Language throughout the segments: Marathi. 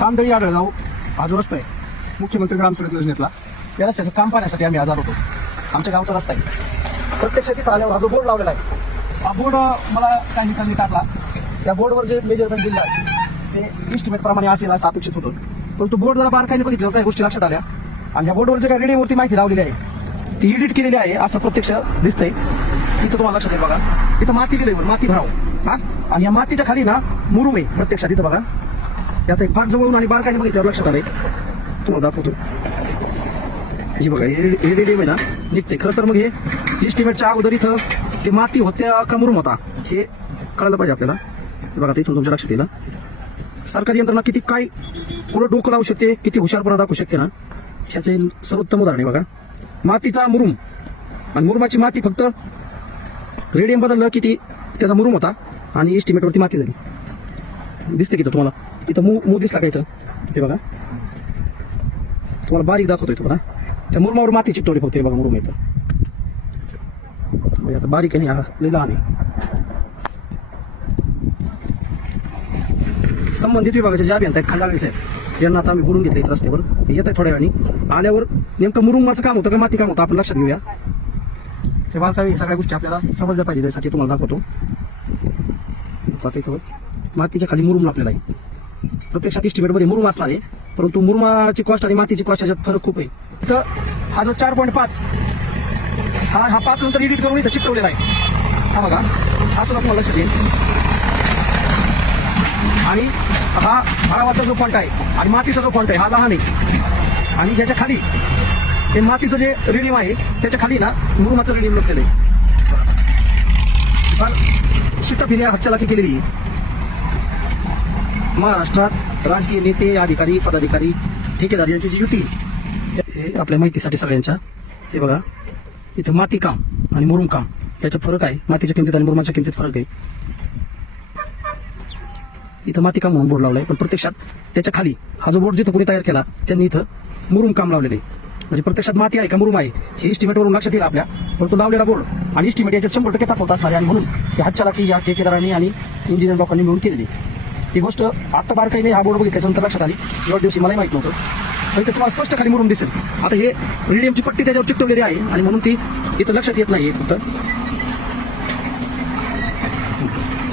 तांदळी आढळगाव हा जो रस्ता आहे. मुख्यमंत्री ग्राम सडक योजनेतला. या रस्त्याचं काम पाहण्यासाठी आम्ही आजार होतो. आमच्या गावचा रस्ता आहे. प्रत्यक्ष तिथं आल्यावर हा जो बोर्ड लावलेला आहे हा बोर्ड मला काही ठिकाणी टाकला. त्या बोर्डवर जे मेजरमेंट दिलं आहे ते इस्टिमेट प्रमाणे असेल असं अपेक्षित होतं. परंतु बोर्ड जरा बारकाईने बघितलं काही गोष्टी लक्षात आल्या. आणि या बोर्डवर जे काही रेडिओवरती माहिती लावलेली आहे ती एडिट केलेली आहे असं प्रत्यक्ष दिसतंय. इथं तुम्हाला लक्षात येईल बघा. इथं माती दिलंय माती भराव. हा? आणि या मातीच्या खाली ना मुरुम आहे प्रत्यक्षात इथं बघा. यात एक फार जवळून आणि बारकाईने बघितल्यावर लक्षात आलंय. तुम्हाला दाखवतो. जी बघा हे हे आहे ना निघते. खरं तर मग हे इस्टिमेटच्या अगोदर इथं ते माती होत्या का मुरुम होता हे कळायला पाहिजे आपल्याला. बघा इथून तुमच्या लक्षात येईल सरकारी यंत्रणा किती काय पुढं डोकं लावू शकते किती हुशारपणा दाखवू शकते ना. ह्याचं हे सर्वोत्तम उदाहरण आहे बघा. मातीचा मुरुम. आणि मुरुमाची माती फक्त रेडियम बदललं किती त्याचा मुरुम होता आणि इस्टिमेटवरती माती झाली. दिसते की इथं तुम्हाला? इथं मू मू दिसला का इथं? हे बघा. तुम्हाला बारीक दाखवतो इथं बघा. त्या मुरमावर माती चिकटवली फक्त हे बघा मुरुम इथं. म्हणजे आता बारीक आहे नाही लहान आहे. संबंधित विभागाच्या ज्या अभियंता आहेत खंडाळे साहेब यांना आता आम्ही बोलून घेतले इथं रस्त्यावर. ते येत आहे थोड्या वेळाने. आल्यावर नेमकं मुरुमाचं काम होतं का माती काम होतं आपण लक्षात घेऊया. हे काही सगळ्या गोष्टी आपल्याला समजल्या पाहिजे त्यासाठी तुम्हाला दाखवतो. आता इथं मातीच्या खाली मुरुम लापलेला आहे. प्रत्यक्षात इस्टिमेटमध्ये मुरुम असणार आहे परंतु मुरुमाची कॉस्ट आणि मातीची कॉस्ट याच्यात फरक खूप आहे. इथं हा जो चार पॉईंट पाच हा हा पाच नंतर एडिट करून इथं चिकटवलेला आहे. हा बघा हा सुद्धा तुम्हाला लक्षात येईल. आणि हा भरावाचा जो फॉन्ट आहे आणि मातीचा जो फॉन्ट आहे हा लहान आहे. आणि त्याच्याखाली हे मातीचं जे रिडीम आहे त्याच्याखाली ना मुरुमाचं रिडीम लपलेलं आहे. पण शिटफिर्या हच्चालाकी केलेली आहे. महाराष्ट्रात राजकीय नेते अधिकारी पदाधिकारी ठेकेदार यांची जी युती. हे आपल्या माहितीसाठी सगळ्यांच्या. हे बघा इथं माती काम आणि मुरुम काम. याचा फरक आहे. मातीच्या किमतीत आणि मुरुमाच्या किमतीत फरक आहे. इथं माती काम म्हणून बोर्ड लावलाय पण प्रत्यक्षात त्याच्याखाली हा जो बोर्ड जिथं कोणी तयार केला त्यांनी इथं मुरुम काम लावलेलं. आहे म्हणजे प्रत्यक्षात माती आहे का मुरुम आहे हे इस्टिमेटवरून लक्षात येईल आपल्या. परंतु लावलेला बोर्ड आणि इस्टिमेट याच्यात शंभर टक्के तापवत असणार आहे. आणि म्हणून ही हातचालाकी या ठेकेदारांनी आणि इंजिनियर लोकांनी मिळून केलेली ही गोष्ट आत्ता बारकाईने हा बोर्ड बघितल्याच्यानंतर लक्षात आली. एवढ्या दिवशी मलाही माहिती नव्हतं. पण तुम्हाला स्पष्ट खाली मुरुम दिसेल. आता हे रेडियमची पट्टी त्याच्यावर चिकटवलेली आहे आणि म्हणून ती इथं लक्षात येत नाही फक्त.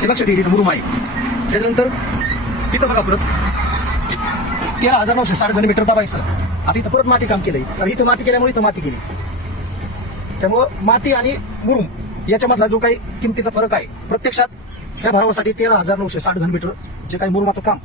हे लक्षात येईल इथं मुरुम आहे. त्याच्यानंतर तिथं बघा परत. तेरा हजार नऊशे साठ घनमीटर दाबायचं. आता इथं परत माती काम केलंय. कारण इथं माती केल्यामुळे इथं माती केली त्यामुळं माती आणि मुरुम. याच्यामधला जो काही किमतीचा फरक आहे प्रत्यक्षात त्या भरावासाठी तेरा हजार नऊशे साठ घनमीटर जे काही मुरमाचं काम